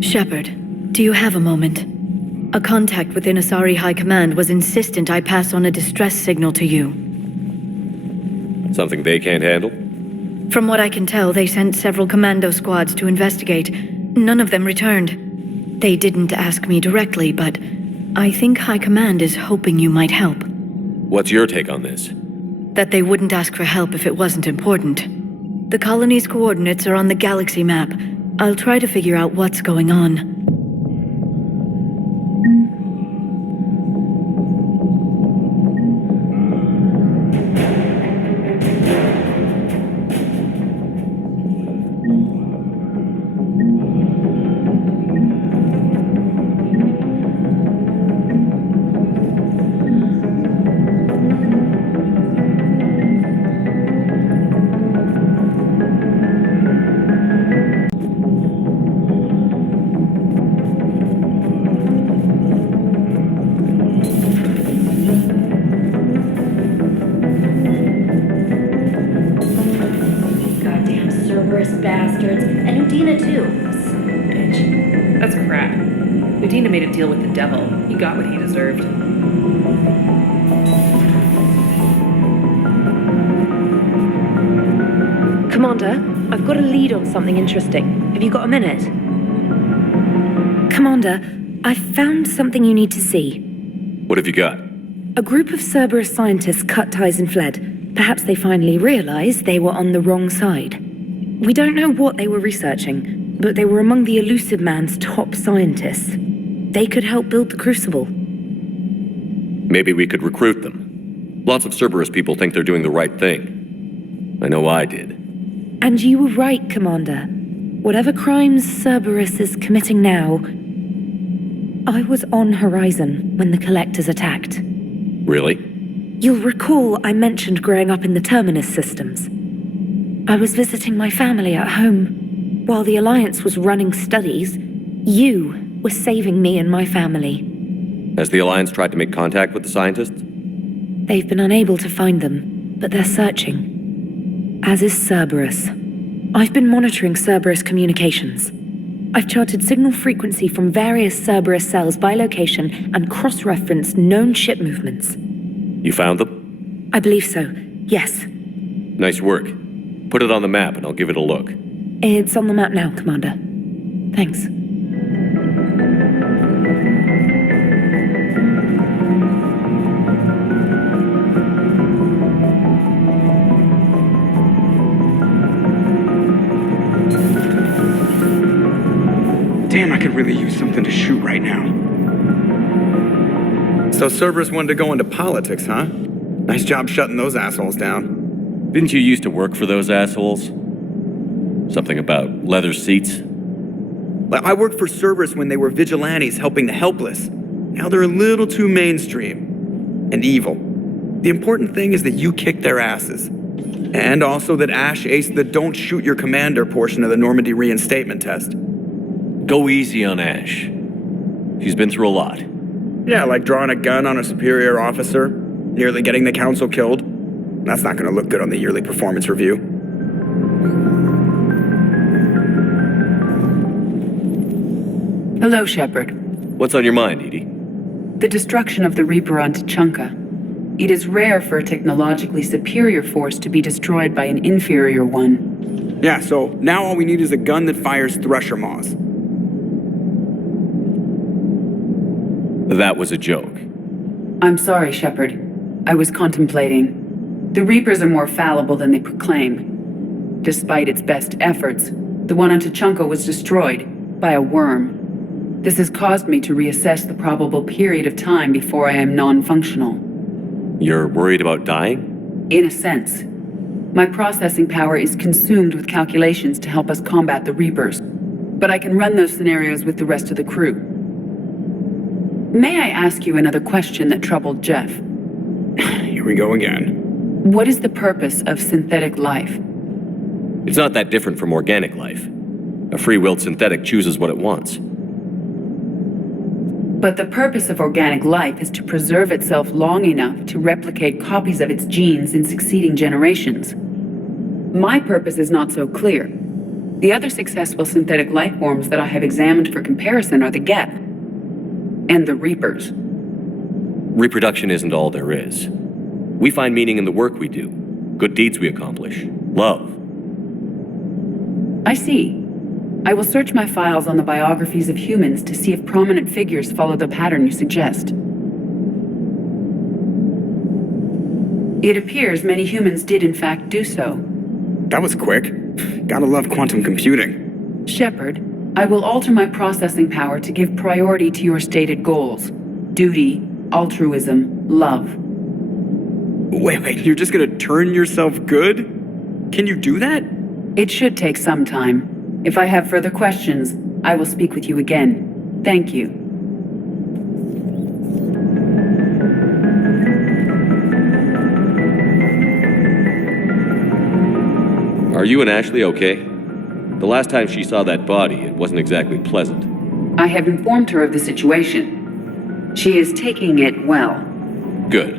Shepard, do you have a moment? A contact within Asari High Command was insistent I pass on a distress signal to you. Something they can't handle? From what I can tell, they sent several commando squads to investigate. None of them returned. They didn't ask me directly, but I think High Command is hoping you might help. What's your take on this? That they wouldn't ask for help if it wasn't important. The colony's coordinates are on the galaxy map. I'll try to figure out what's going on. Bastards, and Udina too. Son of a bitch. That's crap. Udina made a deal with the devil. He got what he deserved. Commander, I've got a lead on something interesting. Have you got a minute? Commander, I've found something you need to see. What have you got? A group of Cerberus scientists cut ties and fled. Perhaps they finally realized they were on the wrong side. We don't know what they were researching, but they were among the Elusive Man's top scientists. They could help build the Crucible. Maybe we could recruit them. Lots of Cerberus people think they're doing the right thing. I know I did. And you were right, Commander. Whatever crimes Cerberus is committing now, I was on Horizon when the Collectors attacked. Really? You'll recall I mentioned growing up in the Terminus systems. I was visiting my family at home. While the Alliance was running studies, you were saving me and my family. Has the Alliance tried to make contact with the scientists? They've been unable to find them, but they're searching. As is Cerberus. I've been monitoring Cerberus communications. I've charted signal frequency from various Cerberus cells by location and cross-referenced known ship movements. You found them? I believe so, yes. Nice work. Put it on the map and I'll give it a look. It's on the map now, Commander. Thanks. Damn, I could really use something to shoot right now. So Cerberus wanted to go into politics, huh? Nice job shutting those assholes down. Didn't you used to work for those assholes? Something about leather seats? I worked for Cerberus when they were vigilantes helping the helpless. Now they're a little too mainstream. And evil. The important thing is that you kicked their asses. And also that Ash aced the don't shoot your commander portion of the Normandy reinstatement test. Go easy on Ash. She's been through a lot. Yeah, like drawing a gun on a superior officer, nearly getting the council killed. That's not going to look good on the yearly performance review. Hello, Shepard. What's on your mind, Edie? The destruction of the Reaper on Tuchanka. It is rare for a technologically superior force to be destroyed by an inferior one. Yeah, so now all we need is a gun that fires thresher maws. That was a joke. I'm sorry, Shepard. I was contemplating. The Reapers are more fallible than they proclaim. Despite its best efforts, the one on Tuchanka was destroyed by a worm. This has caused me to reassess the probable period of time before I am non-functional. You're worried about dying? In a sense. My processing power is consumed with calculations to help us combat the Reapers, but I can run those scenarios with the rest of the crew. May I ask you another question that troubled Jeff? Here we go again. What is the purpose of synthetic life? It's not that different from organic life. A free-willed synthetic chooses what it wants. But the purpose of organic life is to preserve itself long enough to replicate copies of its genes in succeeding generations. My purpose is not so clear. The other successful synthetic life forms that I have examined for comparison are the Geth and the Reapers. Reproduction isn't all there is. We find meaning in the work we do, good deeds we accomplish, love. I see. I will search my files on the biographies of humans to see if prominent figures follow the pattern you suggest. It appears many humans did in fact do so. That was quick. Gotta love quantum computing. Shepard, I will alter my processing power to give priority to your stated goals. Duty, altruism, love. Wait, you're just gonna turn yourself good? Can you do that? It should take some time. If I have further questions, I will speak with you again. Thank you. Are you and Ashley okay? The last time she saw that body, it wasn't exactly pleasant. I have informed her of the situation. She is taking it well. Good.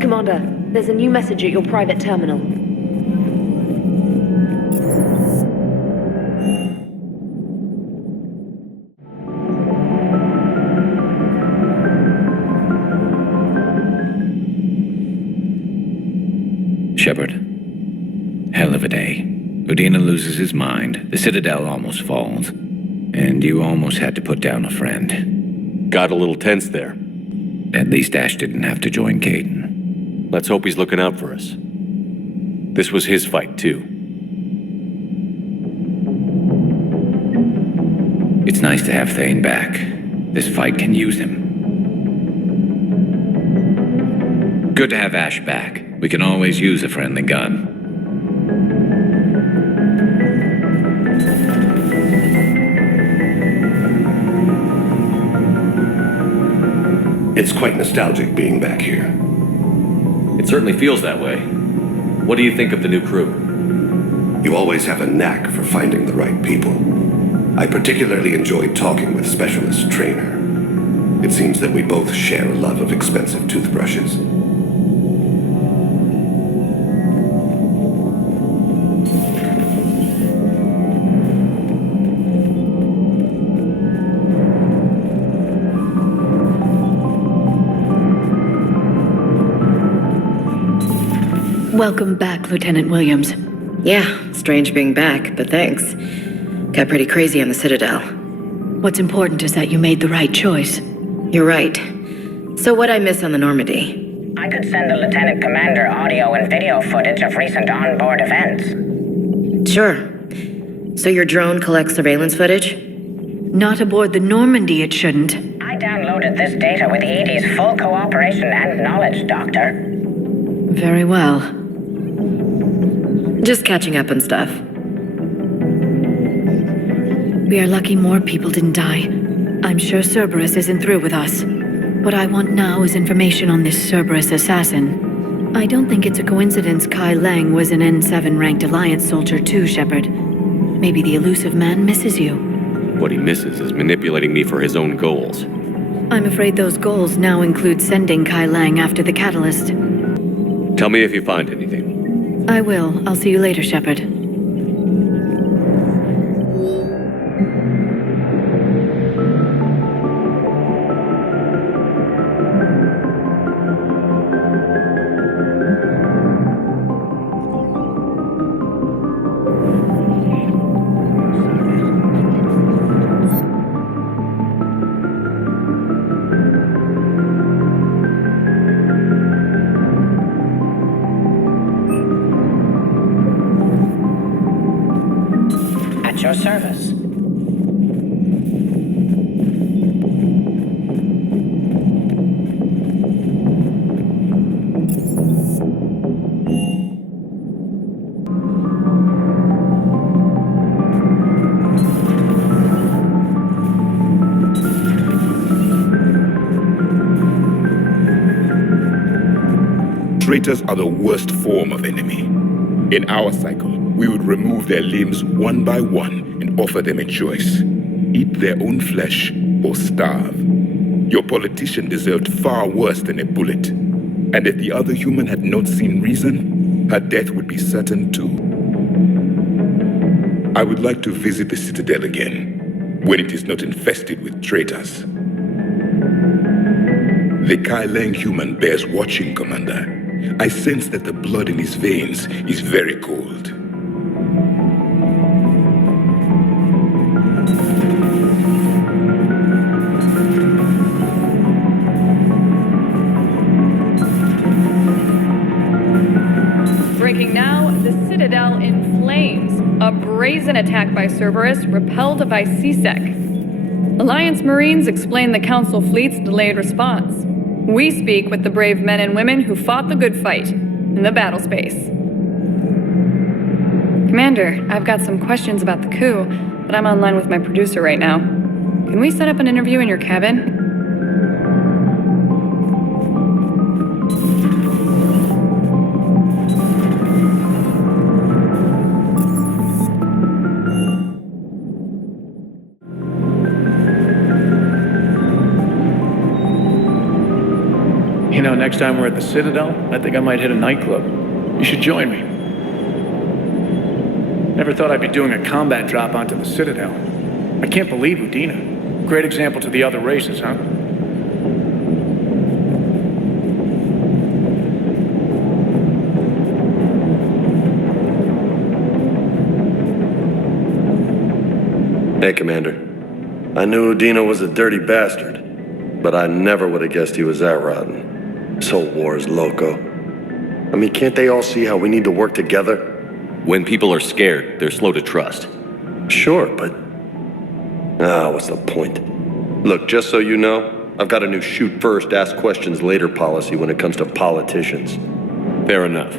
Commander, there's a new message at your private terminal. Shepard. Hell of a day. Udina loses his mind, the Citadel almost falls, and you almost had to put down a friend. Got a little tense there. At least Ash didn't have to join Caden. Let's hope he's looking out for us. This was his fight, too. It's nice to have Thane back. This fight can use him. Good to have Ash back. We can always use a friendly gun. It's quite nostalgic being back here. It certainly feels that way. What do you think of the new crew? You always have a knack for finding the right people. I particularly enjoyed talking with Specialist Trainer. It seems that we both share a love of expensive toothbrushes. Welcome back, Lieutenant Williams. Yeah, strange being back, but thanks. Got pretty crazy on the Citadel. What's important is that you made the right choice. You're right. So what'd I miss on the Normandy? I could send the Lieutenant Commander audio and video footage of recent onboard events. Sure. So your drone collects surveillance footage? Not aboard the Normandy, it shouldn't. I downloaded this data with EDI's full cooperation and knowledge, Doctor. Very well. Just catching up and stuff. We are lucky more people didn't die. I'm sure Cerberus isn't through with us. What I want now is information on this Cerberus assassin. I don't think it's a coincidence Kai Leng was an N7 ranked Alliance soldier too, Shepard. Maybe the elusive man misses you. What he misses is manipulating me for his own goals. I'm afraid those goals now include sending Kai Leng after the catalyst. Tell me if you find anything. I will. I'll see you later, Shepard. Your service. Traitors are the worst form of enemy. In our cycle, we would remove their limbs one by one and and offer them a choice. Eat their own flesh or starve. Your politician deserved far worse than a bullet. And if the other human had not seen reason, her death would be certain too. I would like to visit the Citadel again, when it is not infested with traitors. The Kai Leng human bears watching, Commander. I sense that the blood in his veins is very cold. Breaking now, the Citadel in flames. A brazen attack by Cerberus repelled by CSEC. Alliance Marines explain the Council fleet's delayed response. We speak with the brave men and women who fought the good fight in the battle space. Commander, I've got some questions about the coup, but I'm online with my producer right now. Can we set up an interview in your cabin? You know, next time we're at the Citadel, I think I might hit a nightclub. You should join me. Never thought I'd be doing a combat drop onto the Citadel. I can't believe Udina. Great example to the other races, huh? Hey, Commander. I knew Udina was a dirty bastard, but I never would have guessed he was that rotten. This whole war is loco. I mean, can't they all see how we need to work together? When people are scared, they're slow to trust. Sure, but... what's the point? Look, just so you know, I've got a new shoot first, ask questions later policy when it comes to politicians. Fair enough.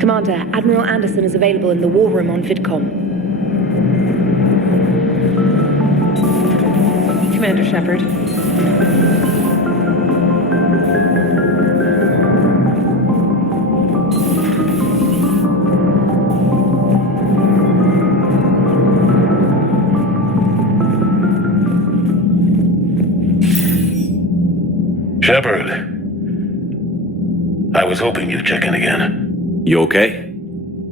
Commander, Admiral Anderson is available in the war room on VidCom. Commander Shepard. Shepard. I was hoping you'd check in again. You okay?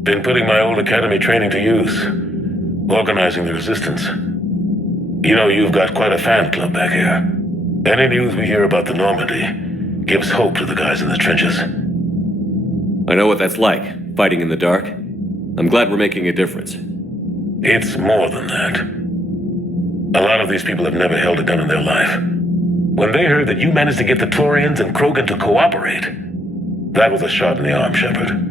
Been putting my old academy training to use. Organizing the resistance. You know, you've got quite a fan club back here. Any news we hear about the Normandy gives hope to the guys in the trenches. I know what that's like, fighting in the dark. I'm glad we're making a difference. It's more than that. A lot of these people have never held a gun in their life. When they heard that you managed to get the Turians and Krogan to cooperate, that was a shot in the arm, Shepard.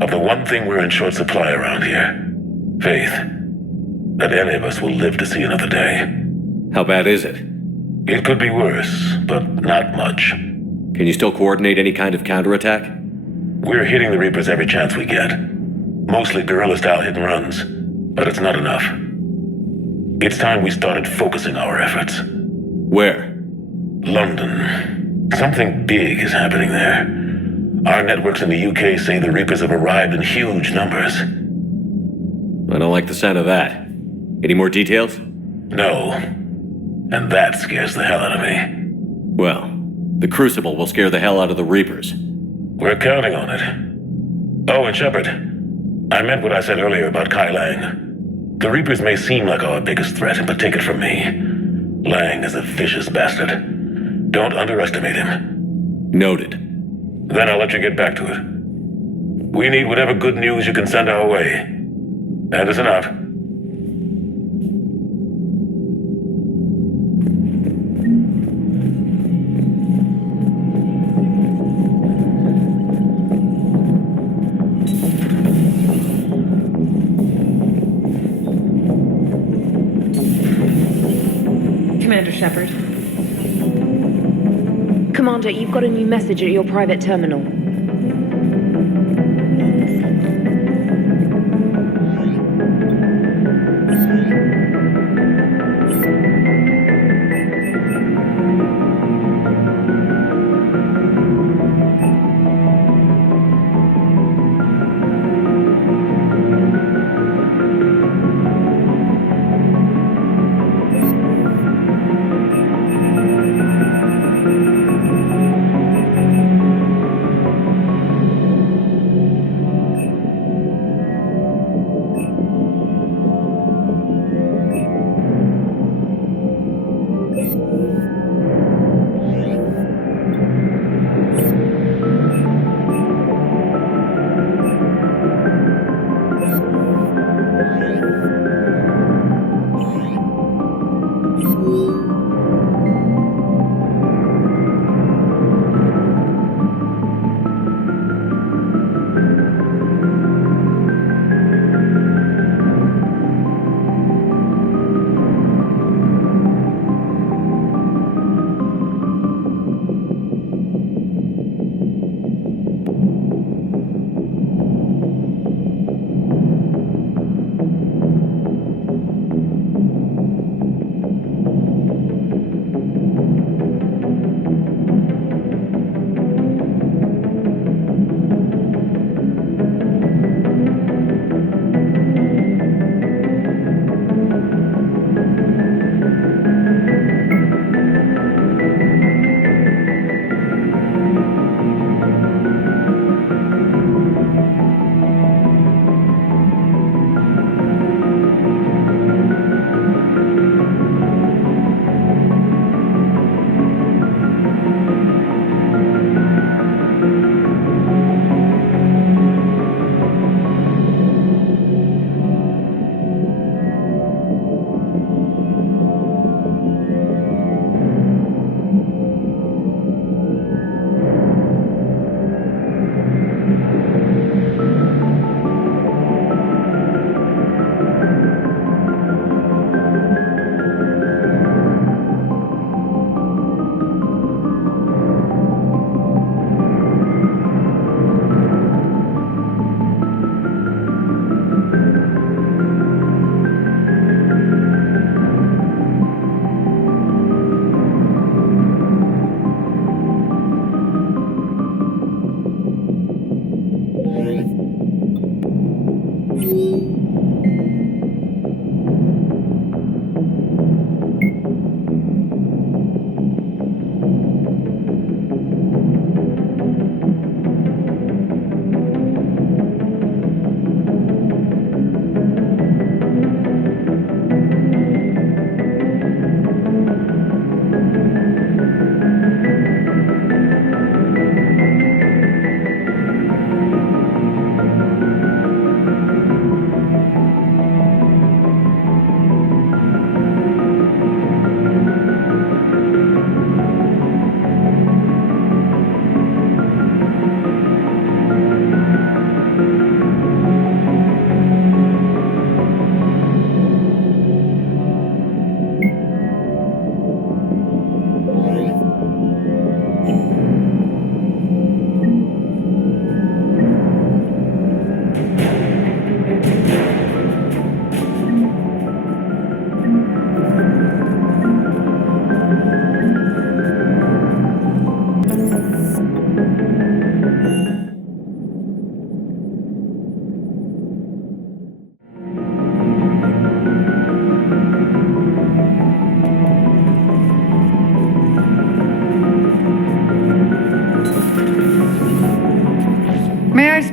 Of the one thing we're in short supply around here, faith. That any of us will live to see another day. How bad is it? It could be worse, but not much. Can you still coordinate any kind of counterattack? We're hitting the Reapers every chance we get. Mostly guerrilla-style hit-and-runs, but it's not enough. It's time we started focusing our efforts. Where? London. Something big is happening there. Our networks in the UK say the Reapers have arrived in huge numbers. I don't like the sound of that. Any more details? No. And that scares the hell out of me. Well, the Crucible will scare the hell out of the Reapers. We're counting on it. Oh, and Shepard, I meant what I said earlier about Kai Leng. The Reapers may seem like our biggest threat, but take it from me. Leng is a vicious bastard. Don't underestimate him. Noted. Then I'll let you get back to it. We need whatever good news you can send our way. Anderson out. Commander Shepard. Commander, you've got a new message at your private terminal.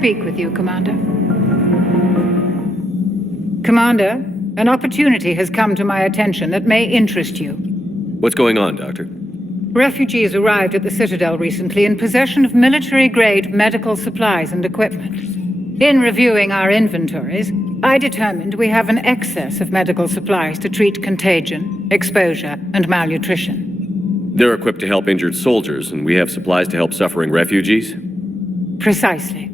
speak with you, Commander? Commander, an opportunity has come to my attention that may interest you. What's going on, Doctor? Refugees arrived at the Citadel recently in possession of military-grade medical supplies and equipment. In reviewing our inventories, I determined we have an excess of medical supplies to treat contagion, exposure, and malnutrition. They're equipped to help injured soldiers, and we have supplies to help suffering refugees? Precisely.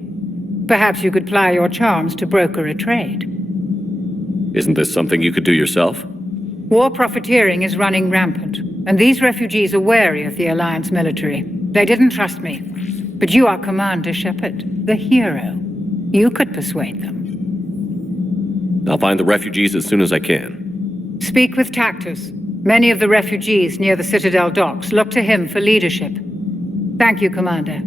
Perhaps you could ply your charms to broker a trade. Isn't this something you could do yourself? War profiteering is running rampant, and these refugees are wary of the Alliance military. They didn't trust me. But you are Commander Shepard, the hero. You could persuade them. I'll find the refugees as soon as I can. Speak with Tactus. Many of the refugees near the Citadel docks look to him for leadership. Thank you, Commander.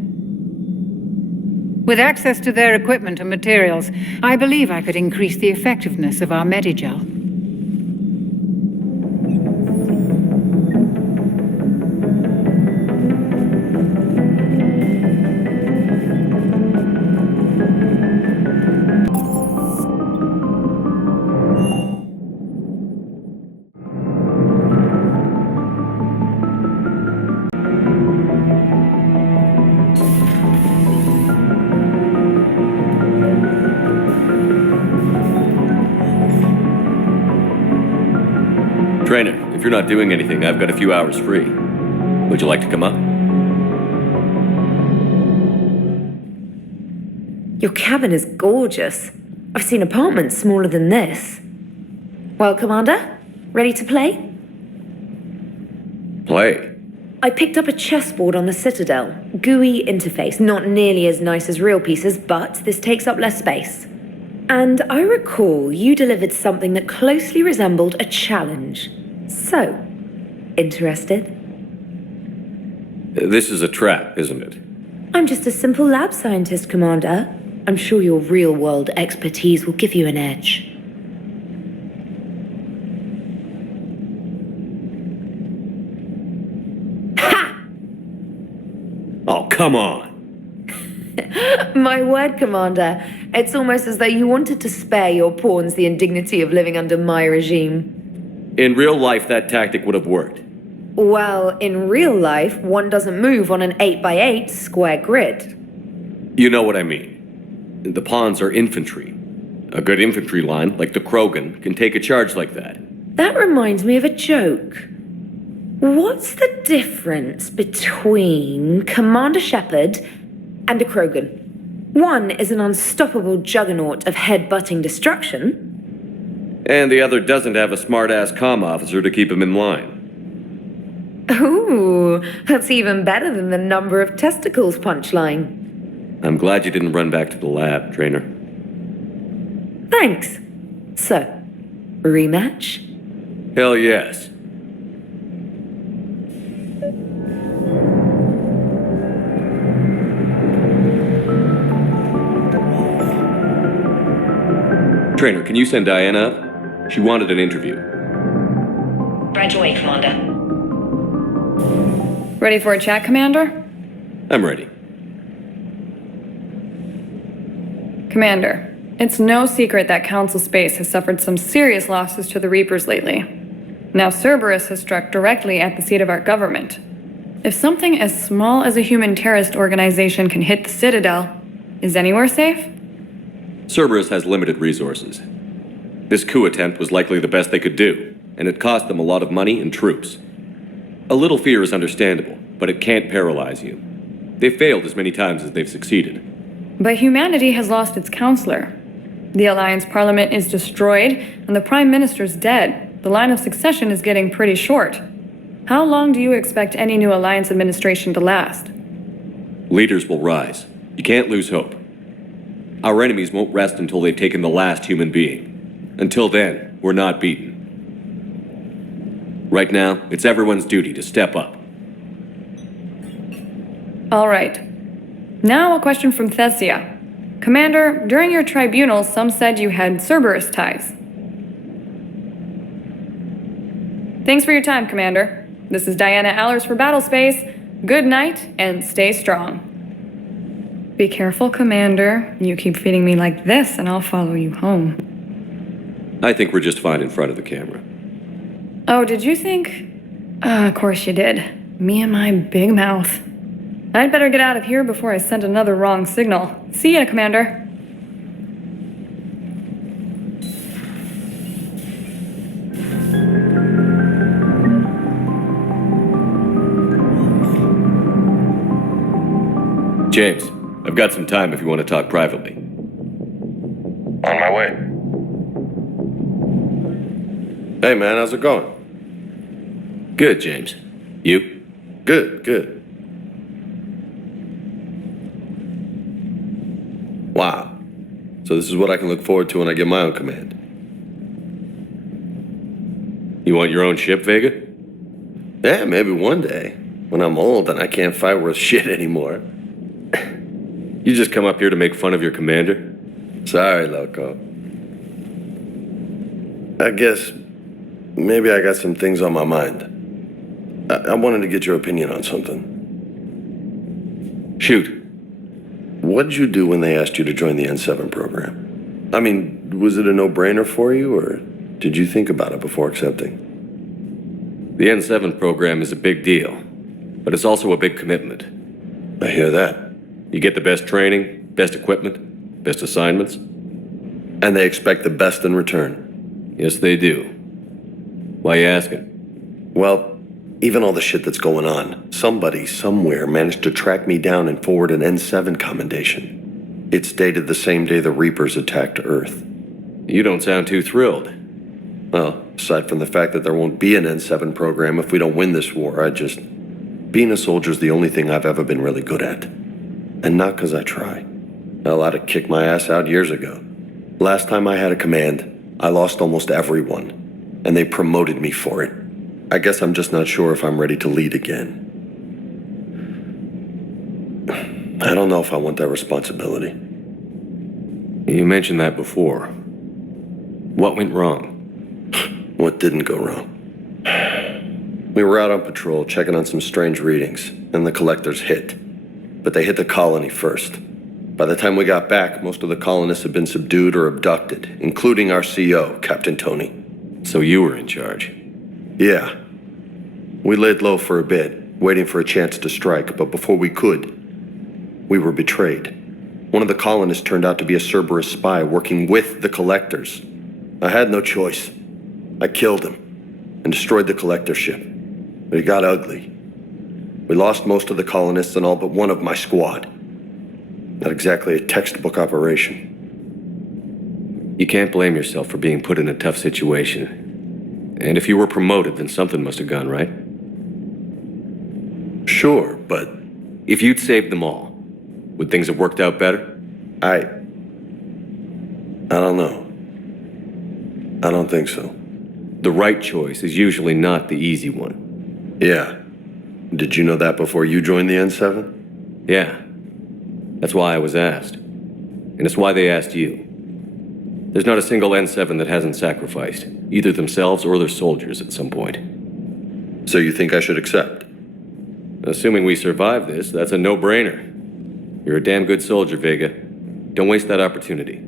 With access to their equipment and materials, I believe I could increase the effectiveness of our Medigel. Trainer, if you're not doing anything, I've got a few hours free. Would you like to come up? Your cabin is gorgeous. I've seen apartments smaller than this. Well, Commander, ready to play? Play? I picked up a chessboard on the Citadel. GUI interface, not nearly as nice as real pieces, but this takes up less space. And I recall you delivered something that closely resembled a challenge. So, interested? This is a trap, isn't it? I'm just a simple lab scientist, Commander. I'm sure your real-world expertise will give you an edge. Ha! Oh, come on! My word, Commander. It's almost as though you wanted to spare your pawns the indignity of living under my regime. In real life, that tactic would have worked. Well, in real life, one doesn't move on an 8x8 square grid. You know what I mean. The pawns are infantry. A good infantry line, like the Krogan, can take a charge like that. That reminds me of a joke. What's the difference between Commander Shepard and a Krogan? One is an unstoppable juggernaut of head-butting destruction. And the other doesn't have a smart-ass comm officer to keep him in line. Ooh, that's even better than the number of testicles punchline. I'm glad you didn't run back to the lab, Trainer. Thanks. So, rematch? Hell yes. Trainer, can you send Diana up? She wanted an interview. Right away, Commander. Ready for a chat, Commander? I'm ready. Commander, it's no secret that Council Space has suffered some serious losses to the Reapers lately. Now Cerberus has struck directly at the seat of our government. If something as small as a human terrorist organization can hit the Citadel, is anywhere safe? Cerberus has limited resources. This coup attempt was likely the best they could do, and it cost them a lot of money and troops. A little fear is understandable, but it can't paralyze you. They've failed as many times as they've succeeded. But humanity has lost its counselor. The Alliance Parliament is destroyed, and the Prime Minister's dead. The line of succession is getting pretty short. How long do you expect any new Alliance administration to last? Leaders will rise. You can't lose hope. Our enemies won't rest until they've taken the last human being. Until then, we're not beaten. Right now, it's everyone's duty to step up. All right. Now a question from Thessia. Commander, during your tribunal, some said you had Cerberus ties. Thanks for your time, Commander. This is Diana Allers for Battlespace. Good night, and stay strong. Be careful, Commander. You keep feeding me like this, and I'll follow you home. I think we're just fine in front of the camera. Oh, did you think? Of course you did. Me and my big mouth. I'd better get out of here before I send another wrong signal. See ya, Commander. James, I've got some time if you want to talk privately. On my way. Hey man, how's it going? Good, James. You? Good. Wow. So this is what I can look forward to when I get my own command. You want your own ship, Vega? Yeah, maybe one day. When I'm old and I can't fight worth shit anymore. You just come up here to make fun of your commander? Sorry, Loco. I guess maybe I got some things on my mind. I wanted to get your opinion on something. Shoot. What did you do when they asked you to join the N7 program? I mean, was it a no-brainer for you, or did you think about it before accepting? The N7 program is a big deal, but it's also a big commitment. I hear that. You get the best training, best equipment, best assignments. And they expect the best in return. Yes, they do. Why you asking? Well, even all the shit that's going on, somebody somewhere managed to track me down and forward an N7 commendation. It's dated the same day the Reapers attacked Earth. You don't sound too thrilled. Well, aside from the fact that there won't be an N7 program if we don't win this war, being a soldier's the only thing I've ever been really good at. And not because I try. Hell, I'd have kicked my ass out years ago. Last time I had a command, I lost almost everyone. And they promoted me for it. I guess I'm just not sure if I'm ready to lead again. I don't know if I want that responsibility. You mentioned that before. What went wrong? What didn't go wrong? We were out on patrol, checking on some strange readings, and the collectors hit. But they hit the colony first. By the time we got back, most of the colonists had been subdued or abducted, including our CO, Captain Tony. So you were in charge? Yeah. We laid low for a bit, waiting for a chance to strike, but before we could, we were betrayed. One of the colonists turned out to be a Cerberus spy working with the collectors. I had no choice. I killed him and destroyed the collector ship. But it got ugly. We lost most of the colonists and all but one of my squad. Not exactly a textbook operation. You can't blame yourself for being put in a tough situation. And if you were promoted, then something must have gone right. Sure, but... If you'd saved them all, would things have worked out better? I don't know. I don't think so. The right choice is usually not the easy one. Yeah. Did you know that before you joined the N7? Yeah. That's why I was asked. And it's why they asked you. There's not a single N7 that hasn't sacrificed, either themselves or their soldiers at some point. So you think I should accept? Assuming we survive this, that's a no-brainer. You're a damn good soldier, Vega. Don't waste that opportunity.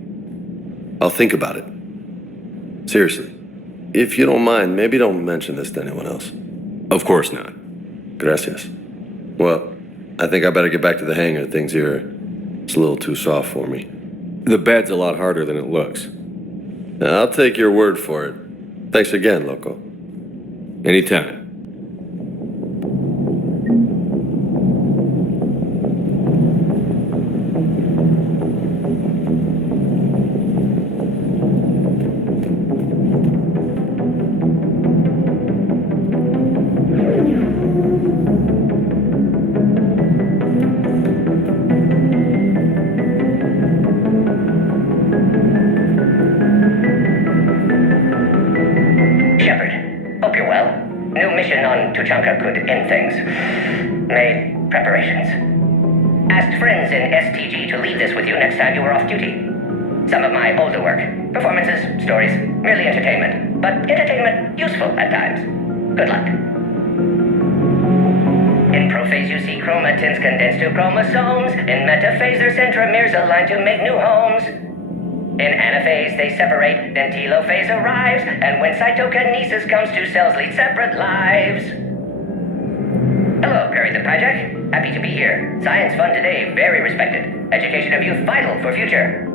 I'll think about it. Seriously. If you don't mind, maybe don't mention this to anyone else. Of course not. Gracias. Well, I think I better get back to the hangar. Things here, it's a little too soft for me. The bed's a lot harder than it looks. I'll take your word for it. Thanks again, Loco. Anytime. Could end things. Made preparations. Asked friends in STG to leave this with you next time you were off duty. Some of my older work. Performances, stories, merely entertainment. But entertainment useful at times. Good luck. In macrophase, you see chromatins condensed to chromosomes. In metaphase, their centromeres align to make new homes. In anaphase, they separate, then telophase arrives, and when cytokinesis comes, two cells lead separate lives. Hello, Perry the Pyjack. Happy to be here. Science fun today, very respected. Education of youth vital for future.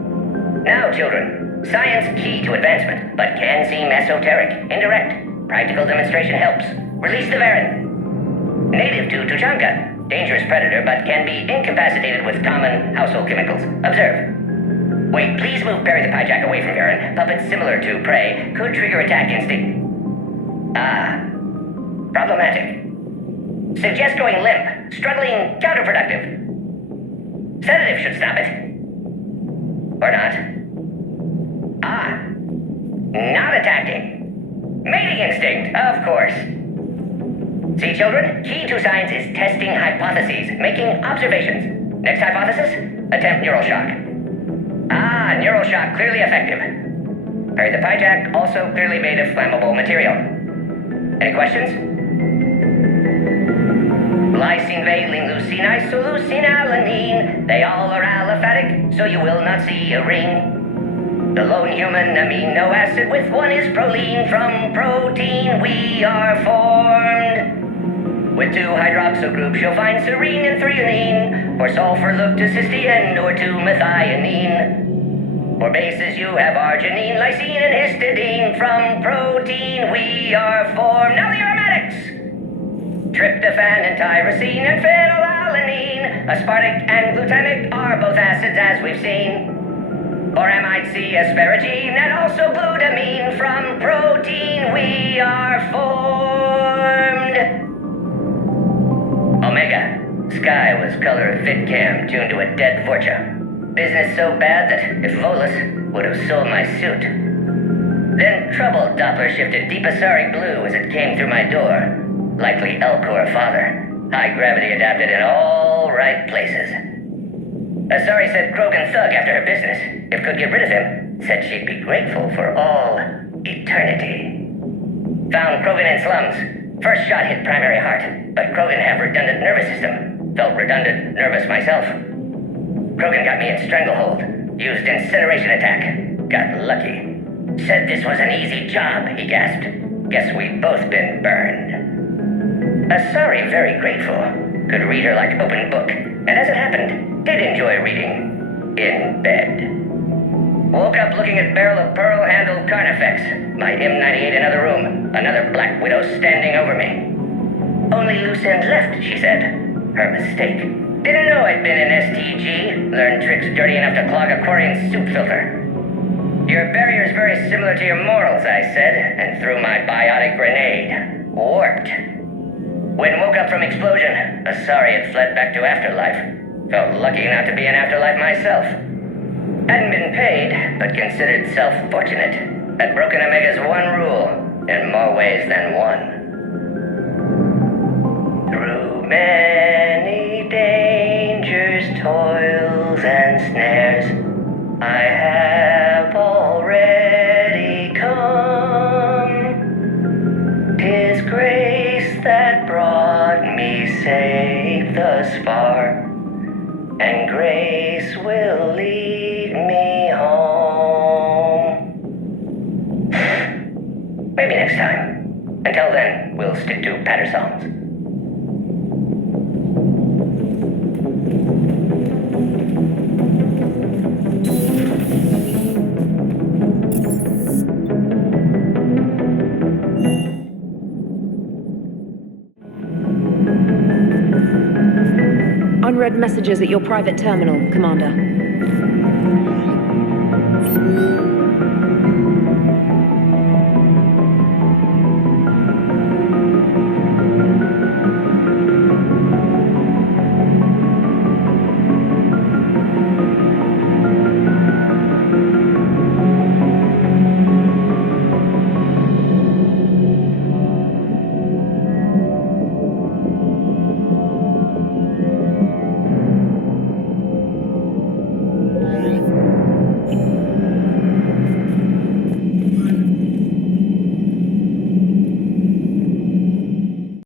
Now, children, science key to advancement, but can seem esoteric, indirect. Practical demonstration helps. Release the Varen. Native to Tuchanka. Dangerous predator, but can be incapacitated with common household chemicals. Observe. Wait, please move Perry the Pyjack away from Varen. Puppets similar to prey could trigger attack instinct. Ah. Problematic. Suggest going limp. Struggling counterproductive. Sedative should stop it. Or not. Ah. Not attacking. Mating instinct, of course. See, children? Key to science is testing hypotheses, making observations. Next hypothesis? Attempt neural shock. Ah, neural shock clearly effective. Perry the Pyjack also clearly made of flammable material. Any questions? Lysine, valine, leucine, isoleucine, alanine. They all are aliphatic, so you will not see a ring. The lone human amino acid with one is proline. From protein we are formed. With two hydroxyl groups you'll find serine and threonine. For sulfur look to cysteine or to methionine. For bases you have arginine, lysine and histidine. From protein we are formed. Now the aromatics! Tryptophan and tyrosine and phenylalanine. Aspartic and glutamic are both acids as we've seen. Or C, asparagine, and also glutamine. From protein we are formed. Omega. Sky was color of VidCam tuned to a dead Forcha. Business so bad that if Volus would have sold my suit. Then trouble Doppler shifted deep Asari blue as it came through my door. Likely Elcor father. High gravity adapted in all right places. Asari said Krogan thug after her business. If could get rid of him, said she'd be grateful for all eternity. Found Krogan in slums. First shot hit primary heart, but Krogan have redundant nervous system. Felt redundant, nervous myself. Krogan got me in stranglehold. Used incineration attack. Got lucky. Said this was an easy job, he gasped. Guess we've both been burned. Asari very grateful. Could read her like open book, and as it happened, did enjoy reading. In bed. Woke up looking at barrel of pearl-handled Carnifex. My M98 in another room. Another Black Widow standing over me. Only loose end left, she said. Her mistake. Didn't know I'd been in STG. Learned tricks dirty enough to clog a Quarian soup filter. Your barrier's very similar to your morals, I said, and threw my biotic grenade. Warped. When woke up from explosion, Asari had fled back to Afterlife. Felt lucky not to be in Afterlife myself. Hadn't been paid, but considered self-fortunate. Had broken Omega's one rule, in more ways than one. Through many dangers, toils, and snares, I have already come. 'Tis grace that brought me safe thus far, and grace will lead me home. Maybe next time. Until then, we'll stick to patter songs. Unread messages at your private terminal, Commander.